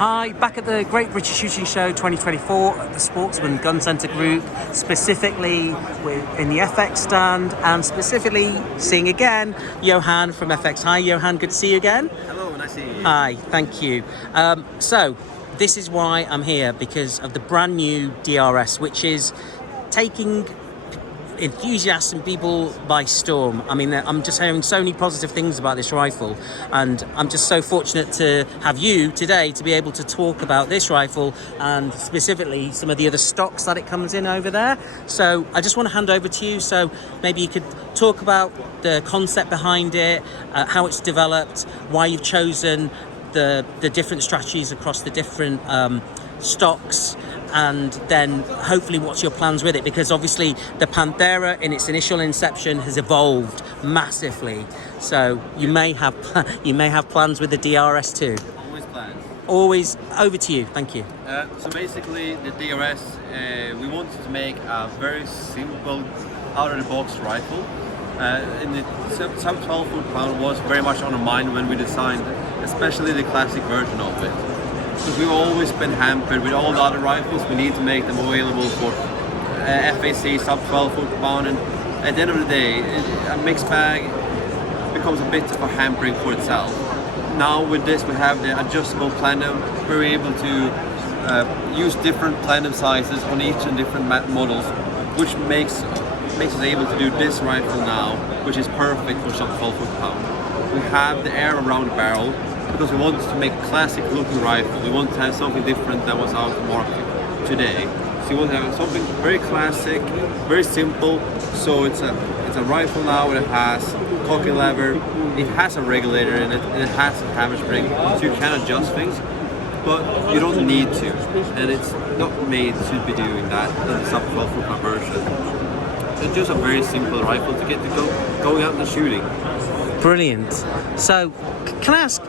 Hi, back at the Great British Shooting Show 2024 at the Sportsman Gun Centre Group, specifically in the FX stand, and specifically seeing again Johan from FX. Hi Johan, good to see you again. Hello, nice seeing you. Hi, thank you. So this is why I'm here, because of the brand new DRS, which is taking enthusiasts and people by storm. I mean, I'm just hearing so many positive things about this rifle, and I'm just so fortunate to have you today to be able to talk about this rifle and specifically some of the other stocks that it comes in over there. So I just want to hand over to you, so maybe you could talk about the concept behind it, how it's developed, why you've chosen the different strategies across the different stocks, and then hopefully what's your plans with it, because obviously the Panthera in its initial inception has evolved massively, so you may have plans with the DRS too. Always plans. Always. Over to you, thank you. So basically the DRS, we wanted to make a very simple out of the box rifle. And the sub 12 foot-pound was very much on our mind when we designed especially the classic version of it. Because we've always been hampered with all the other rifles. We need to make them available for FAC sub 12 foot-pound, and at the end of the day, a mixed bag becomes a bit of a hampering for itself. Now with this, we have the adjustable plenum. We're able to use different plenum sizes on each and different models, which makes us able to do this rifle now, which is perfect for sub 12 foot-pound. We have the air around the barrel, because we wanted to make a classic looking rifle. We want to have something different than what's out in the market today. So we want to have something very classic, very simple. So it's a rifle now that has cocking lever, it has a regulator in it, and it has a hammer spring, so you can adjust things, but you don't need to. And it's not made to be doing that in the sub 12 foot version. It's just a very simple rifle to get to going out and shooting. Brilliant. So can I ask,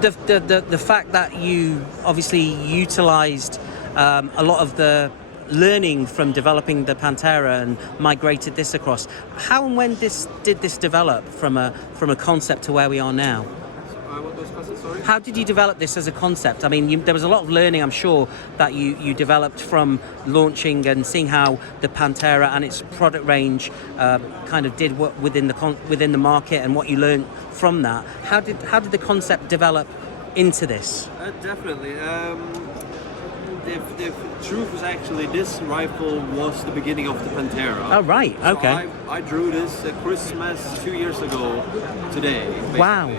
the fact that you obviously utilized a lot of the learning from developing the Panthera and migrated this across, how and when did this develop from a concept to where we are now? What was the question, sorry? How did you develop this as a concept? I mean, there was a lot of learning, I'm sure, that you developed from launching and seeing how the Panthera and its product range kind of did within the market, and what you learned from that. How did the concept develop into this? Definitely. The truth was actually this rifle was the beginning of the Panthera. Oh right, okay. So I drew this at Christmas 2 years ago today. Basically. Wow.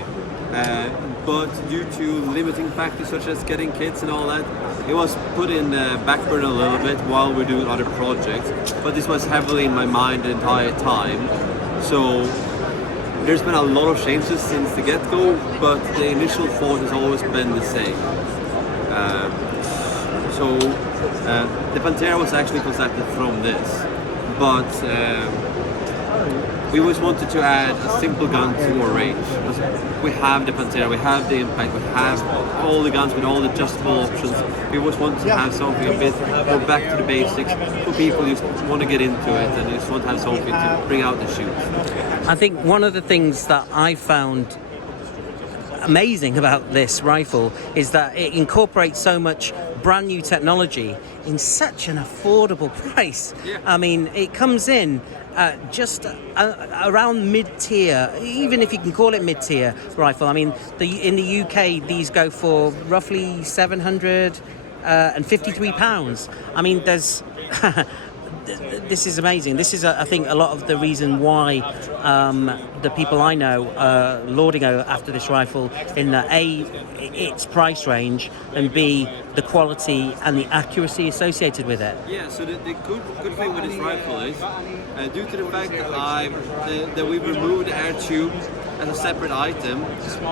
But due to limiting factors such as getting kids and all that, it was put in the back burner a little bit while we're doing other projects. But this was heavily in my mind the entire time. So there's been a lot of changes since the get-go, but the initial thought has always been the same. So the Panthera was actually concepted from this, but we always wanted to add a simple gun to our range. We have the Panthera, we have the Impact, we have all the guns with all the adjustable options. We always wanted to have something a bit, go back to the basics for people who just want to get into it and just want to have something to bring out the shoot. I think one of the things that I found amazing about this rifle is that it incorporates so much brand new technology in such an affordable price. Yeah. I mean, it comes in just around mid-tier, even if you can call it mid-tier rifle. I mean, in the UK, these go for roughly £753. I mean, there's this is amazing. This is, I think, a lot of the reason why the people I know are lauding after this rifle, in that A, its price range, and B, the quality and the accuracy associated with it. Yeah, so the good thing with this rifle is, due to the fact that we've removed the air tube as a separate item,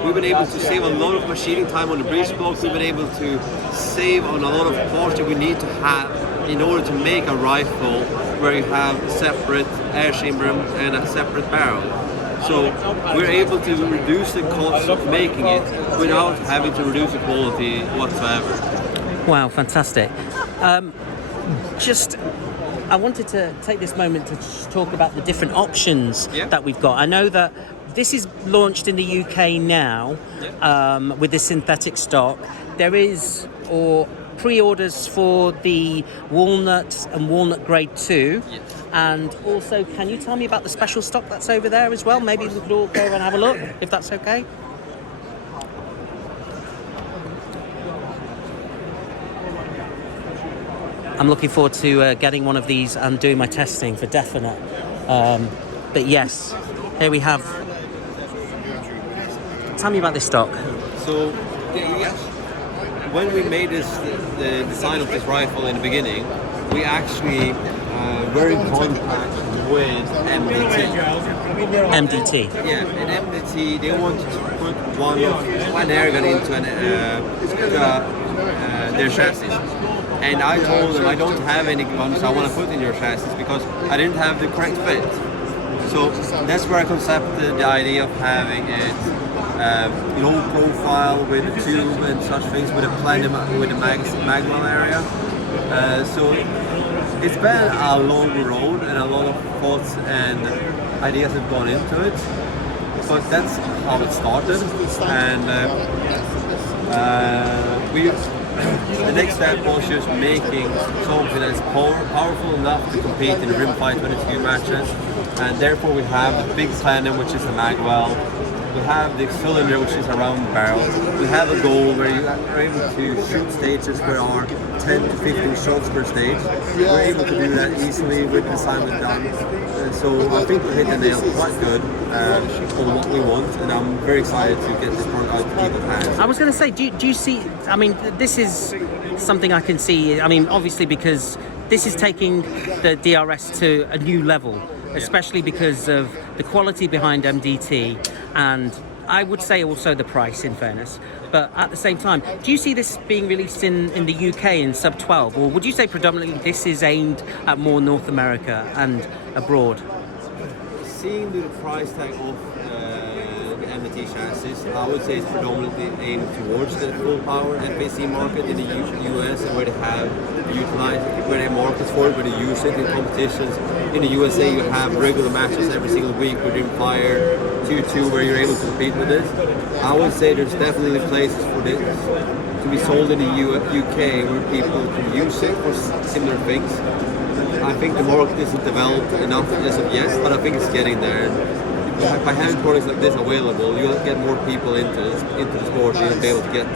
we've been able to save a lot of machining time on the breech block. We've been able to save on a lot of parts that we need to have in order to make a rifle where you have a separate air chamber and a separate barrel. So we're able to reduce the cost of making it without having to reduce the quality whatsoever. Wow, fantastic. I wanted to take this moment to talk about the different options that we've got. I know that this is launched in the UK now with the synthetic stock. There is pre-orders for the walnut and walnut grade 2. Yes. And also, can you tell me about the special stock that's over there as well? Maybe we could all go and have a look, if that's okay. I'm looking forward to getting one of these and doing my testing for definite. But yes, here we have. Tell me about this stock. So, when we made the design of this rifle in the beginning, we actually were in contact with MDT. MDT. Yeah, and MDT, they wanted to put one airgun into their chassis. And I told them I don't have any guns I want to put in your chassis because I didn't have the correct fit. So that's where I concepted the idea of having it low profile with a tube and such things with a magma area. So it's been a long road and a lot of thoughts and ideas have gone into it. But that's how it started. And the next step was just making something that's powerful enough to compete in the Rimfight 22 matches, and therefore we have the big plenum, which is a magwell. We have the cylinder, which is a round barrel. We have a goal where you are able to shoot stages where are 10 to 15 shots per stage. We're able to do that easily with the design we've done. So I think we hit the nail quite good on what we want, and I'm very excited to get this product out to people's hands. I was going to say, do you see, I mean, this is something I can see, I mean, obviously because this is taking the DRS to a new level, especially because of the quality behind MDT, and I would say also the price, in fairness. But at the same time, do you see this being released in the UK in sub 12, or would you say predominantly this is aimed at more North America and abroad? Seeing the price tag of the MDT chassis, I would say it's predominantly aimed towards the full power FAC market in the US, where they have utilized, where they market for it, where they use it in competitions. In the USA, you have regular matches every single week with Rimfire 2-2, where you're able to compete with it. I would say there's definitely places for this to be sold in the UK where people can use it for similar things. I think the market isn't developed enough as of yet, but I think it's getting there. By having products like this available, you'll get more people into the sport. You'll be able to get,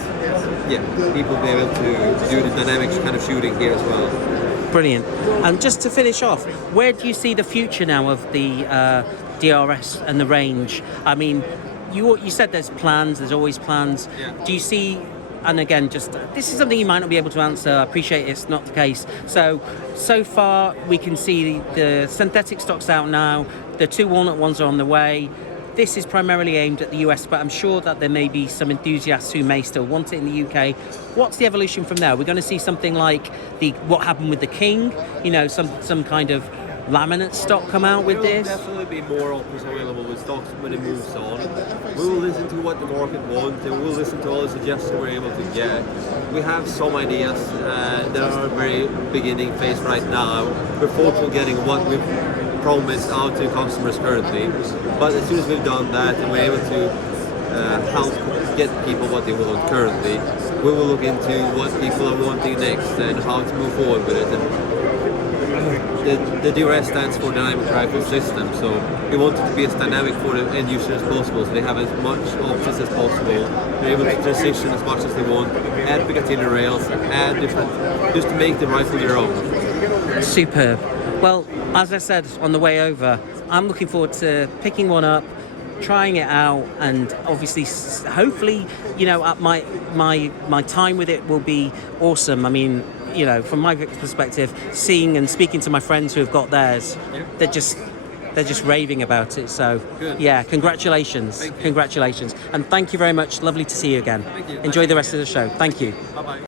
people be able to do the dynamic kind of shooting here as well. Brilliant. And just to finish off, where do you see the future now of the DRS and the range? I mean, you said there's plans, there's always plans. Yeah. Do you see, and again, just this is something you might not be able to answer, I appreciate it's not the case. So far we can see the synthetic stock's out now, the 2 walnut ones are on the way. This is primarily aimed at the US, but I'm sure that there may be some enthusiasts who may still want it in the UK. What's the evolution from there? We're going to see something like what happened with the King, some kind of laminate stock come out with this? There will definitely be more options available with stocks when it moves on. We will listen to what the market wants, and we'll listen to all the suggestions we're able to get. We have some ideas that are very beginning phase right now. We're focused on getting what we've promised out to customers currently. But as soon as we've done that and we're able to help get people what they want currently, we will look into what people are wanting next and how to move forward with it. And the DRS stands for Dynamic Rifle System, so we want it to be as dynamic for the end user as possible, so they have as much options as possible. They're able to transition as much as they want, add Picatinny rails, add different, just to make the rifle their own. Superb. Well, as I said on the way over, I'm looking forward to picking one up, trying it out, and obviously, hopefully, my time with it will be awesome. I mean, from my perspective, seeing and speaking to my friends who have got theirs, they're just raving about it. So, good. Yeah, congratulations, congratulations, and thank you very much. Lovely to see you again. Thank you. Enjoy the rest of the show. Thank you. Bye bye.